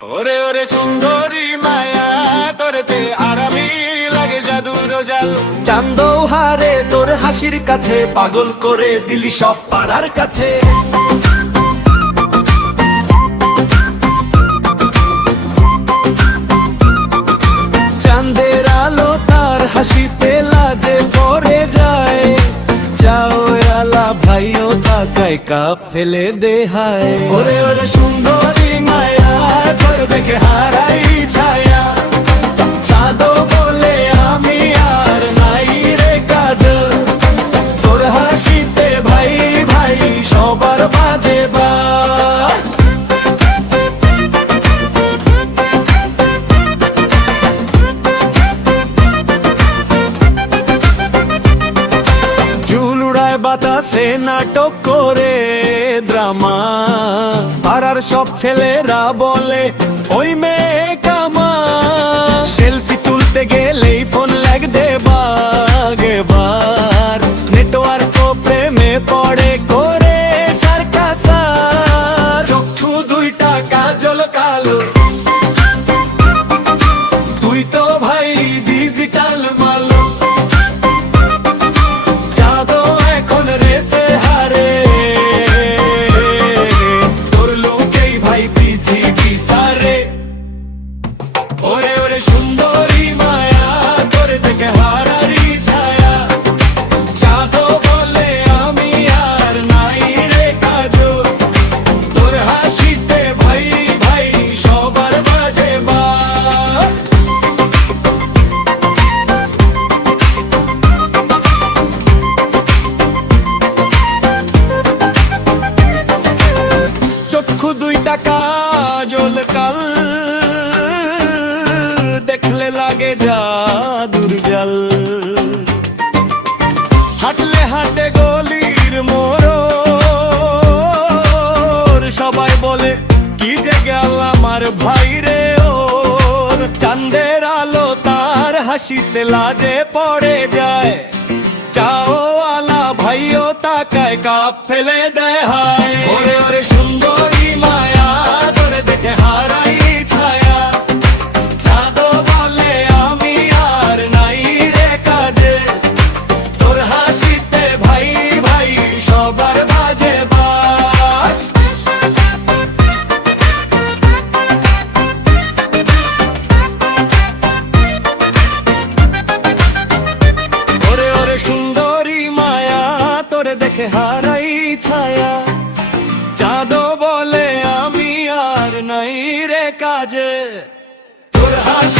ওরে ওরে সুন্দরী মায়া তোরতে আরামি লাগে জাদুর জাল। চান্দও হারে তোর হাসির কাছে পাগল করে দিলি সব পাড়ার কাছে। চাঁদের আলো তার হাসিতে লাজে পড়ে যায়। চাও আলা ভাইও তাকায় কাপ ফেলে দে হায়। ওরে ওরে সুন্দরী মায়া তোর দেখে হারাই ছায়া। চাঁদও বলে আমি আর নাই রে কাজ। তোর হাসিতে ভাই ভাই সবার বাজে বাজ। চুল উড়ায় বাতাসে নাটক করে ড্রামা। পাড়ার সব ছেলেরা বলে ওই মেয়ে কামা। সেলফি তুলতে গেলেই ফোন ল্যাগ দে বাগেবার। নেটওয়ার্ক প্রেমে পড়ে করে সার্কাসার। চক্ষু দুইটা কাজল কালো, তুই তো ভাই ডিজিটাল মালো। চাঁদও এখন রেসে হারে, তোর লোকেই ভাই পৃথিবী সারে। ওরে ওরে সুন্দরী মায়া তোর থেকে হারারি ছায়া। চাঁদও বলে আমি আর নাই রে কাজ। তোর হাসিতে ভাই ভাই সবার বাজে বাজ। চক্ষু দুইটা কাজল কাল, দেখলে লাগে জাদুর জাল। হাঁটলে হাঁটে গলির মোড়, সবাই বলে কি যে গেল আমার ভাই রে ওর। চাঁদের আলো তার হাসিতে লাজে পড়ে যায়। চাও আলা ভাইও তাকায় কাপ ফেলে দেয় হায়। ওরে ওরে সুন্দরী মায়া তোর দেখে হারাই ছায়া। চাঁদও বলে আমি আর নাই রে কাজে। তোর হাসিতে ভাই ভাই সবার বাজে বাজ। ওরে ওরে সুন্দরী মায়া তোরে দেখে হারাই ছায়া। চাঁদও বলে আমি আর নাই রে কাজে। তোর হাসি